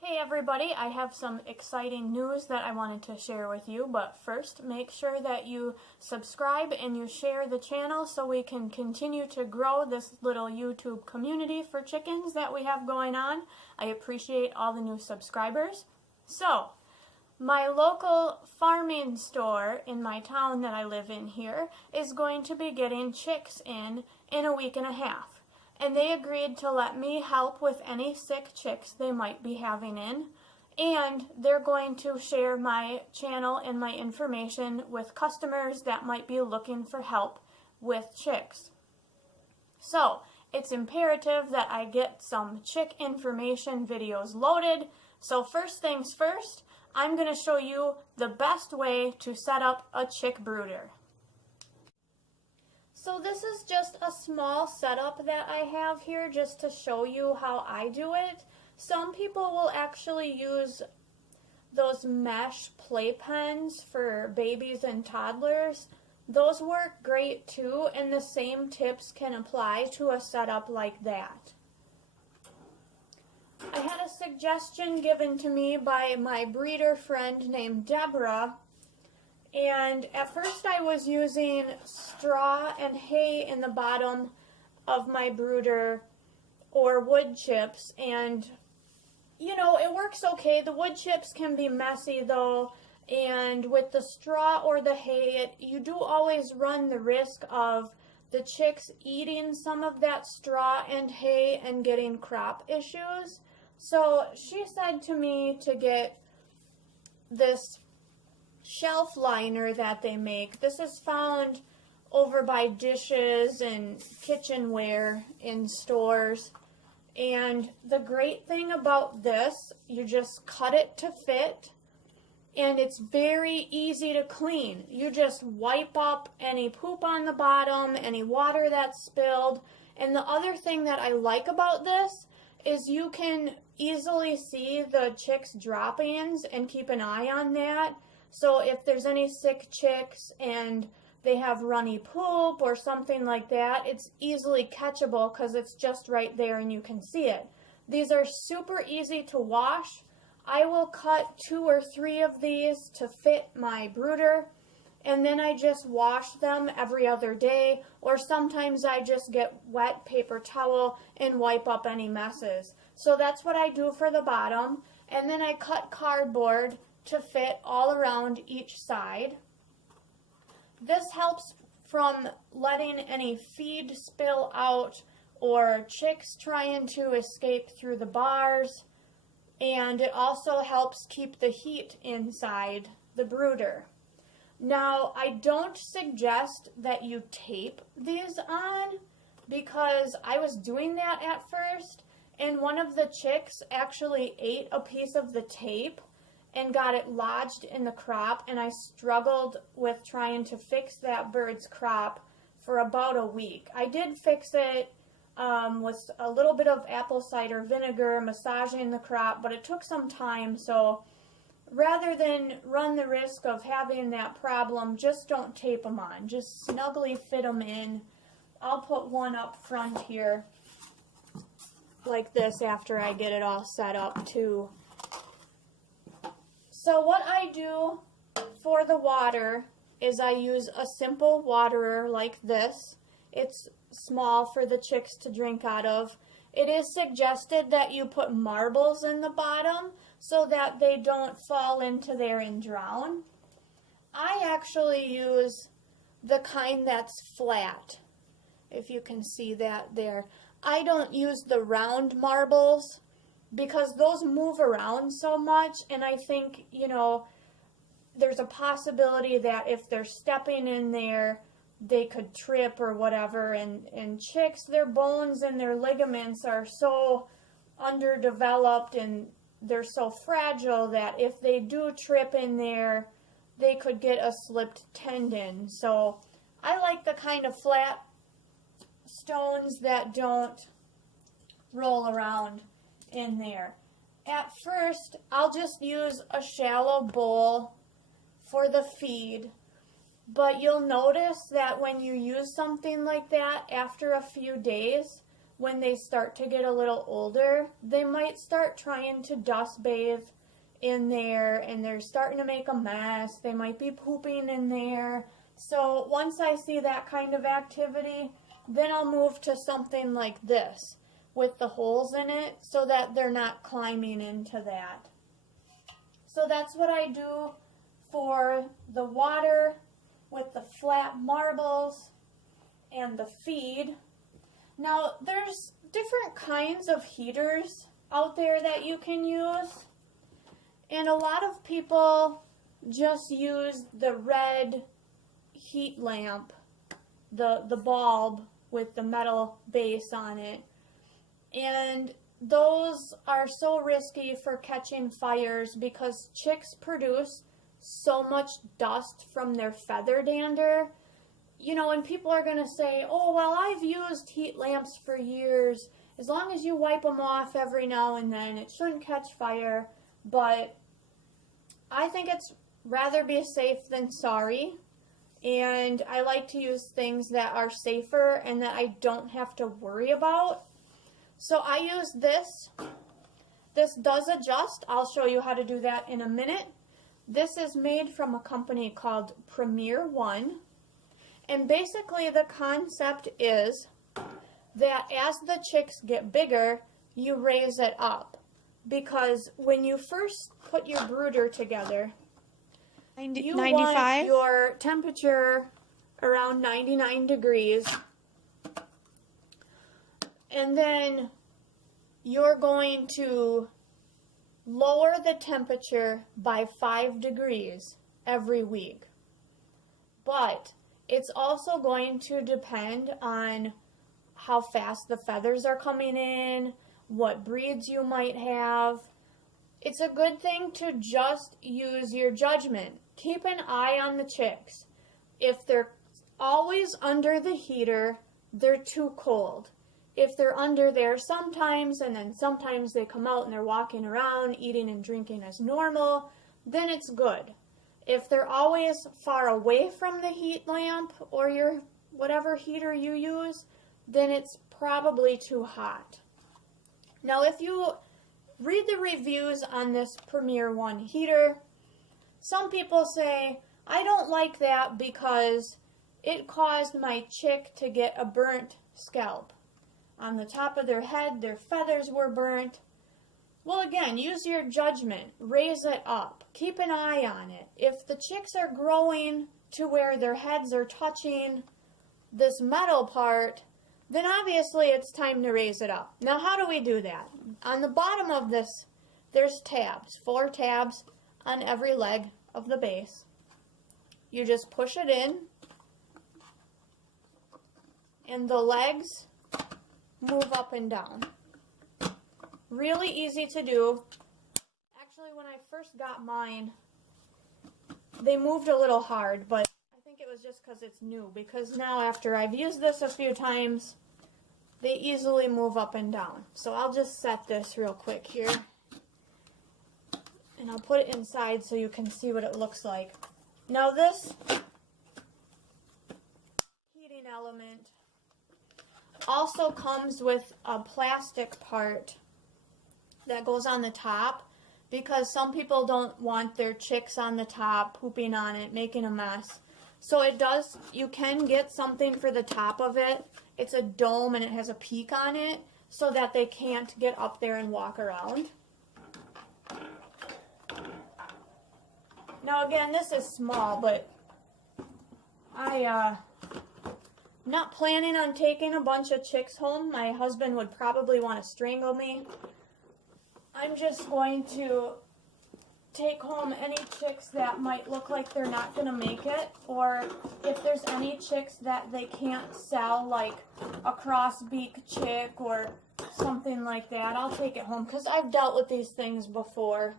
Hey everybody, I have some exciting news that I wanted to share with you, but first make sure that you subscribe and you share the channel so we can continue to grow this little YouTube community for chickens that we have going on. I appreciate all the new subscribers. So, my local farming store in my town that I live in here is going to be getting chicks in a week and a half. And they agreed to let me help with any sick chicks they might be having in, and they're going to share my channel and my information with customers that might be looking for help with chicks. So, it's imperative that I get some chick information videos loaded. So first things first, I'm going to show you the best way to set up a chick brooder. So this is just a small setup that I have here just to show you how I do it. Some people will actually use those mesh playpens for babies and toddlers. Those work great too, and the same tips can apply to a setup like that. I had a suggestion given to me by my breeder friend named Deborah. And at first I was using straw and hay in the bottom of my brooder or wood chips, and you know, it works okay. The wood chips can be messy though, and with the straw or the hay, you do always run the risk of the chicks eating some of that straw and hay and getting crop issues. So she said to me to get this shelf liner that they make. This is found over by dishes and kitchenware in stores. And the great thing about this, you just cut it to fit, and it's very easy to clean. You just wipe up any poop on the bottom, any water that's spilled. And the other thing that I like about this is you can easily see the chicks' droppings and keep an eye on that. So if there's any sick chicks and they have runny poop or something like that, it's easily catchable because it's just right there and you can see it. These are super easy to wash. I will cut 2 or 3 of these to fit my brooder, and then I just wash them every other day, or sometimes I just get wet paper towel and wipe up any messes. So that's what I do for the bottom, and then I cut cardboard to fit all around each side. This helps from letting any feed spill out or chicks trying to escape through the bars, and it also helps keep the heat inside the brooder. Now, I don't suggest that you tape these on because I was doing that at first, and one of the chicks actually ate a piece of the tape and got it lodged in the crop, and I struggled with trying to fix that bird's crop for about a week. I did fix it with a little bit of apple cider vinegar, massaging the crop, but it took some time, so rather than run the risk of having that problem, just don't tape them on. Just snugly fit them in. I'll put one up front here like this after I get it all set up too. So what I do for the water is I use a simple waterer like this. It's small for the chicks to drink out of. It is suggested that you put marbles in the bottom so that they don't fall into there and drown. I actually use the kind that's flat, if you can see that there. I don't use the round marbles because those move around so much, and I think, you know, there's a possibility that if they're stepping in there, they could trip or whatever, and chicks, their bones and their ligaments are so underdeveloped and they're so fragile that if they do trip in there, they could get a slipped tendon. So I like the kind of flat stones that don't roll around in there. At first, I'll just use a shallow bowl for the feed, but you'll notice that when you use something like that, after a few days, when they start to get a little older, they might start trying to dust bathe in there and they're starting to make a mess. They might be pooping in there. So once I see that kind of activity, then I'll move to something like this with the holes in it so that they're not climbing into that. So that's what I do for the water with the flat marbles and the feed. Now there's different kinds of heaters out there that you can use, and a lot of people just use the red heat lamp, the bulb with the metal base on it, and those are so risky for catching fires because chicks produce so much dust from their feather dander. You know, and people are going to say, oh, well, I've used heat lamps for years. As long as you wipe them off every now and then, it shouldn't catch fire. But I think it's rather be safe than sorry. And I like to use things that are safer and that I don't have to worry about. So I use this. This does adjust. I'll show you how to do that in a minute. This is made from a company called Premier One. And basically the concept is that as the chicks get bigger, you raise it up. Because when you first put your brooder together, you 95? want your temperature around 99 degrees. And then you're going to lower the temperature by 5 degrees every week. But it's also going to depend on how fast the feathers are coming in, what breeds you might have. It's a good thing to just use your judgment. Keep an eye on the chicks. If they're always under the heater, they're too cold. If they're under there sometimes, and then sometimes they come out and they're walking around, eating and drinking as normal, then it's good. If they're always far away from the heat lamp or your whatever heater you use, then it's probably too hot. Now if you read the reviews on this Premier One heater, some people say, I don't like that because it caused my chick to get a burnt scalp. On the top of their head, their feathers were burnt. Well, again, use your judgment. Raise it up. Keep an eye on it. If the chicks are growing to where their heads are touching this metal part, then obviously it's time to raise it up. Now, how do we do that? On the bottom of this, there's tabs, 4 tabs on every leg of the base. You just push it in, and the legs move up and down. Really easy to do. Actually, when I first got mine, they moved a little hard, but I think it was just because it's new. Because now after I've used this a few times, they easily move up and down. So I'll just set this real quick here. And I'll put it inside so you can see what it looks like. Now this heating element also comes with a plastic part that goes on the top because some people don't want their chicks on the top, pooping on it, making a mess. So it does, you can get something for the top of it. It's a dome and it has a peak on it so that they can't get up there and walk around. Now again, this is small, but I'm not planning on taking a bunch of chicks home. My husband would probably want to strangle me. I'm just going to take home any chicks that might look like they're not going to make it, or if there's any chicks that they can't sell, like a crossbeak chick or something like that, I'll take it home because I've dealt with these things before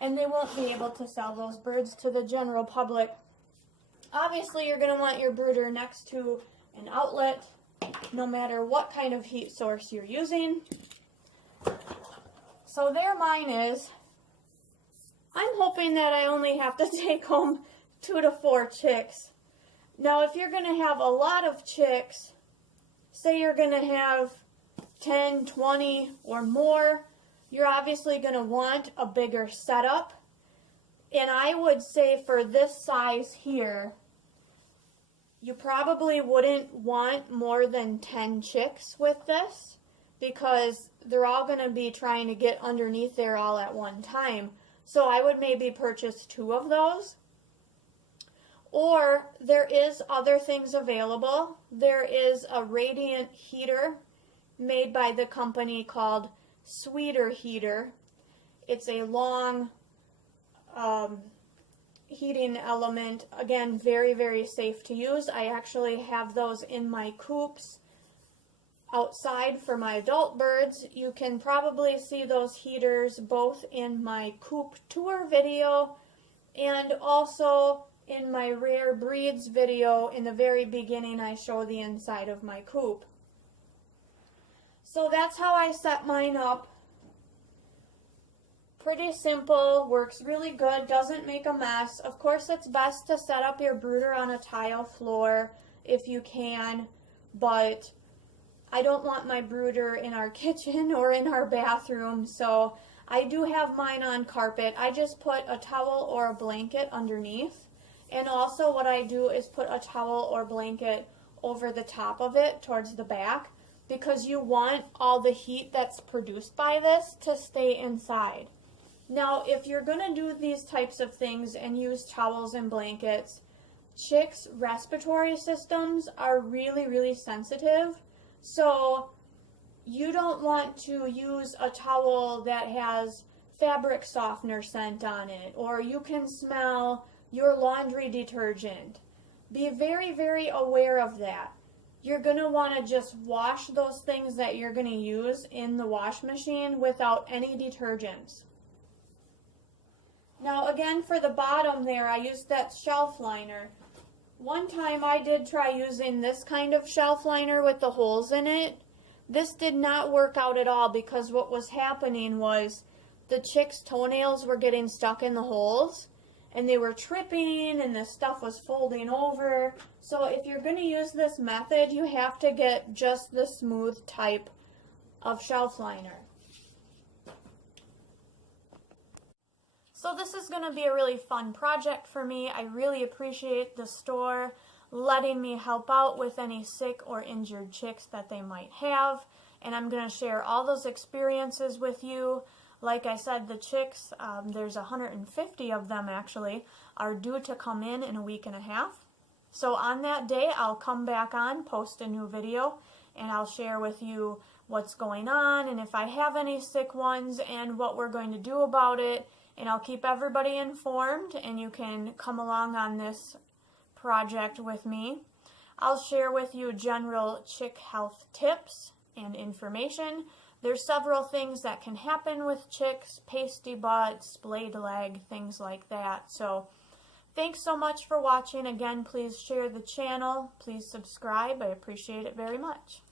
and they won't be able to sell those birds to the general public. Obviously, you're going to want your brooder next to an outlet, no matter what kind of heat source you're using. So there mine is. I'm hoping that I only have to take home 2 to 4 chicks. Now, if you're going to have a lot of chicks, say you're going to have 10, 20, or more, you're obviously going to want a bigger setup. And I would say for this size here, you probably wouldn't want more than 10 chicks with this because they're all going to be trying to get underneath there all at one time. So I would maybe purchase 2 of those. Or there is other things available. There is a radiant heater made by the company called Sweeter Heater. It's a long heating element. Again, very, very safe to use. I actually have those in my coops outside for my adult birds. You can probably see those heaters both in my coop tour video and also in my rare breeds video. In the very beginning, I show the inside of my coop. So that's how I set mine up. Pretty simple, works really good, doesn't make a mess. Of course, it's best to set up your brooder on a tile floor if you can, but I don't want my brooder in our kitchen or in our bathroom, so I do have mine on carpet. I just put a towel or a blanket underneath, and also what I do is put a towel or blanket over the top of it towards the back, because you want all the heat that's produced by this to stay inside. Now, if you're going to do these types of things and use towels and blankets, chicks' respiratory systems are really, really sensitive. So you don't want to use a towel that has fabric softener scent on it, or you can smell your laundry detergent. Be very, very aware of that. You're going to want to just wash those things that you're going to use in the wash machine without any detergents. Now again, for the bottom there, I used that shelf liner. One time I did try using this kind of shelf liner with the holes in it. This did not work out at all because what was happening was the chicks' toenails were getting stuck in the holes and they were tripping and the stuff was folding over. So if you're going to use this method, you have to get just the smooth type of shelf liner. So this is going to be a really fun project for me. I really appreciate the store letting me help out with any sick or injured chicks that they might have. And I'm going to share all those experiences with you. Like I said, the chicks, there's 150 of them actually, are due to come in a week and a half. So on that day, I'll come back on, post a new video, and I'll share with you what's going on and if I have any sick ones and what we're going to do about it. And I'll keep everybody informed, and you can come along on this project with me. I'll share with you general chick health tips and information. There's several things that can happen with chicks, pasty butt, splayed leg, things like that. So thanks so much for watching. Again, please share the channel. Please subscribe. I appreciate it very much.